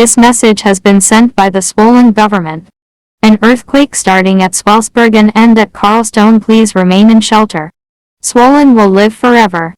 This message has been sent by the Swollen government. An earthquake starting at Swellsbergen and at Carlstone. Please remain in shelter. Swollen will live forever.